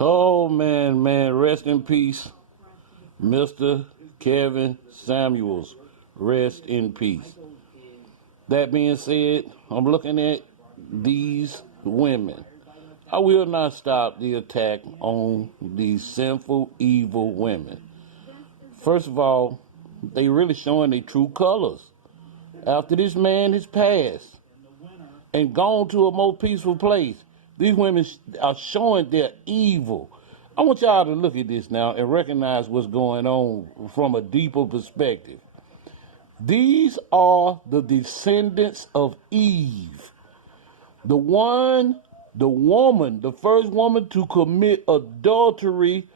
Oh, man, rest in peace, Mr. Kevin Samuels. Rest in peace. That being said, I'm looking at these women. I will not stop the attack on these sinful, evil women. First of all, they really showing their true colors. After this man has passed and gone to a more peaceful place, these women are showing their evil. I want y'all to look at this now and recognize what's going on from a deeper perspective. These are the descendants of Eve. The woman, the first woman to commit adultery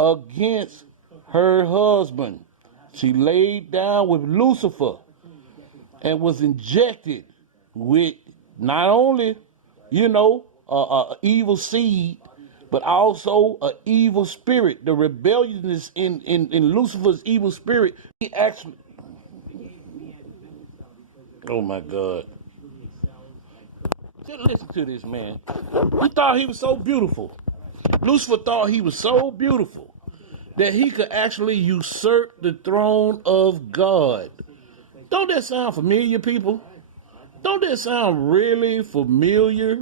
against her husband. She laid down with Lucifer and was injected with not only, evil seed, but also an evil spirit. The rebelliousness in Lucifer's evil spirit, he actually, oh my God. Just listen to this, man. He thought he was so beautiful. Lucifer thought he was so beautiful that he could actually usurp the throne of God. Don't that sound familiar, people? Don't that sound really familiar?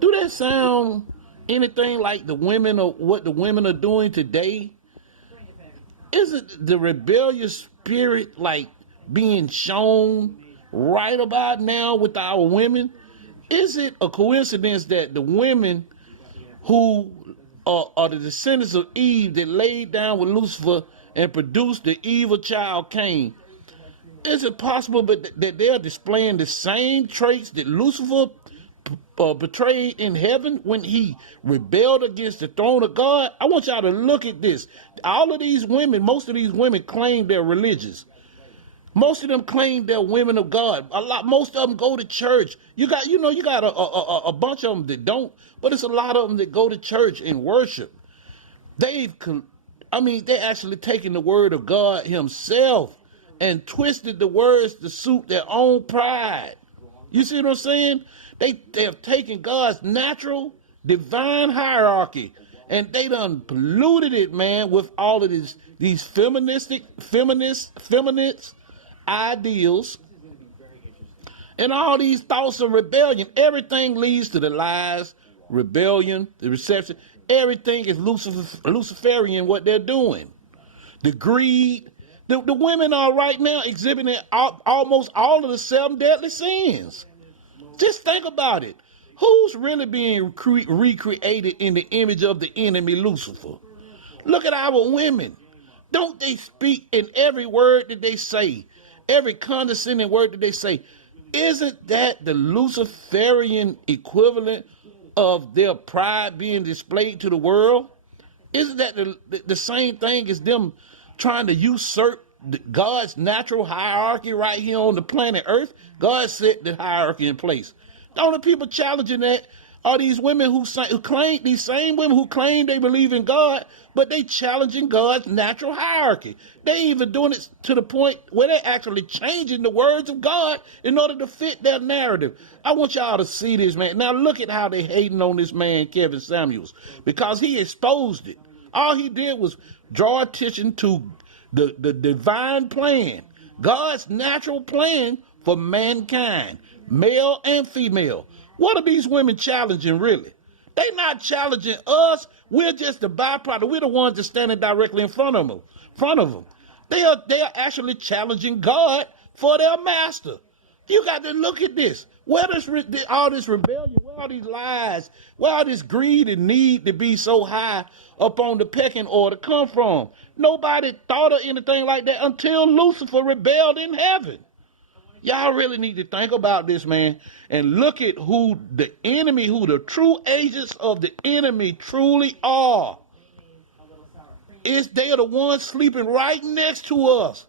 Do that sound anything like the women or what the women are doing today? Isn't the rebellious spirit like being shown right about now with our women? Is it a coincidence that the women who are the descendants of Eve that laid down with Lucifer and produced the evil child Cain, is it possible that they're displaying the same traits that Lucifer portrayed in heaven when he rebelled against the throne of God? I want y'all to look at this. All of these women, most of these women claim they're religious. Most of them claim they're women of God. Most of them go to church. You got a bunch of them that don't, but it's a lot of them that go to church and worship. They're actually taking the word of God himself and twisted the words to suit their own pride. You see what I'm saying? They have taken God's natural, divine hierarchy, and they done polluted it, man, with all of these feminist ideals and all these thoughts of rebellion. Everything leads to the lies, rebellion, the reception. Everything is Luciferian, what they're doing. The greed. The women are right now exhibiting almost all of the 7 deadly sins. Just think about it. Who's really being recreated in the image of the enemy, Lucifer? Look at our women. Don't they speak in every word that they say, every condescending word that they say? Isn't that the Luciferian equivalent of their pride being displayed to the world? Isn't that the same thing as them trying to usurp God's natural hierarchy right here on the planet Earth? God set the hierarchy in place. The only people challenging that are these women who claim they believe in God, but they challenging God's natural hierarchy. They even doing it to the point where they're actually changing the words of God in order to fit their narrative. I want y'all to see this, man. Now look at how they hating on this man, Kevin Samuels, because he exposed it. All he did was draw attention to the divine plan, God's natural plan for mankind, male and female. What are these women challenging, really? They're not challenging us. We're just the byproduct. We're the ones that's standing directly in front of them. They are actually challenging God for their master. You got to look at this. Where does all this rebellion, where all these lies, where all this greed and need to be so high up on the pecking order come from? Nobody thought of anything like that until Lucifer rebelled in heaven. Y'all really need to think about this, man, and look at who the true agents of the enemy truly are. They are the ones sleeping right next to us.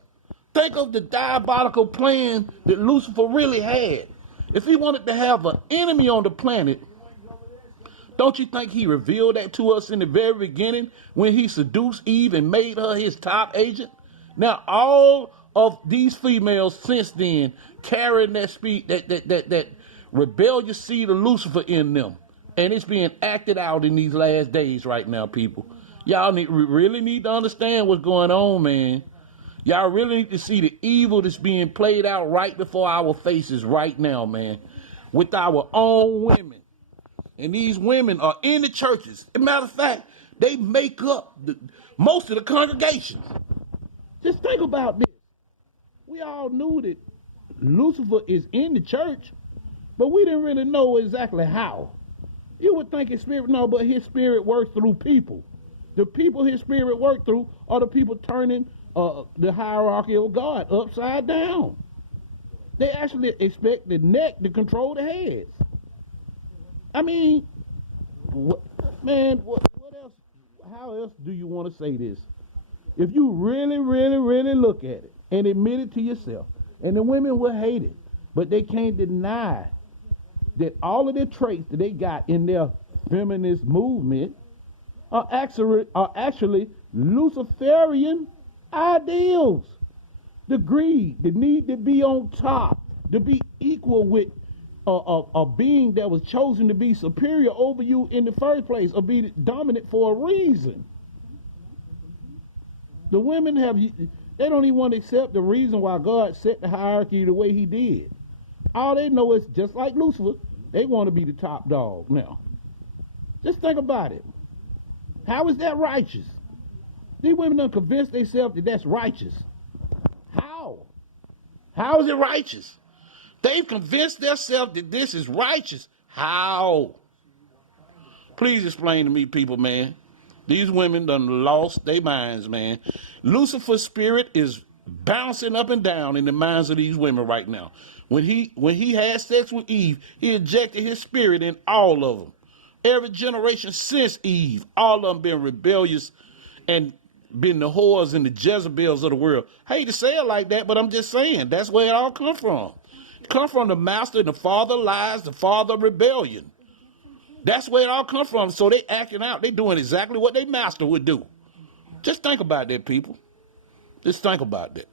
Think of the diabolical plan that Lucifer really had. If he wanted to have an enemy on the planet, don't you think he revealed that to us in the very beginning when he seduced Eve and made her his top agent? Now, all of these females since then carrying that rebellious seed of Lucifer in them. And it's being acted out in these last days right now, people. Y'all really need to understand what's going on, man. Y'all really need to see the evil that's being played out right before our faces right now, man. With our own women. And these women are in the churches. As a matter of fact, they make up most of the congregations. Just think about this. We all knew that Lucifer is in the church, but we didn't really know exactly how. You would think his spirit, no, but his spirit works through people. The people his spirit works through are the people turning the hierarchy of God upside down. They actually expect the neck to control the heads. I mean, what else? How else do you want to say this? If you really, really, really look at it and admit it to yourself, and the women will hate it, but they can't deny that all of the traits that they got in their feminist movement are actually Luciferian ideals. The greed, the need to be on top, to be equal with a being that was chosen to be superior over you in the first place, or be dominant for a reason. The women they don't even want to accept the reason why God set the hierarchy the way he did. All they know is, just like Lucifer, they want to be the top dog now. Just think about it. How is that righteous? These women done convinced themselves that that's righteous. How? How is it righteous? They've convinced themselves that this is righteous. How? Please explain to me, people, man. These women done lost their minds, man. Lucifer's spirit is bouncing up and down in the minds of these women right now. When he had sex with Eve, he injected his spirit in all of them. Every generation since Eve, all of them been rebellious and been the whores and the Jezebels of the world. I hate to say it like that, but I'm just saying, that's where it all come from. It come from the master and the father of lies, the father of rebellion. That's where it all come from. So they acting out. They doing exactly what their master would do. Just think about that, people. Just think about that.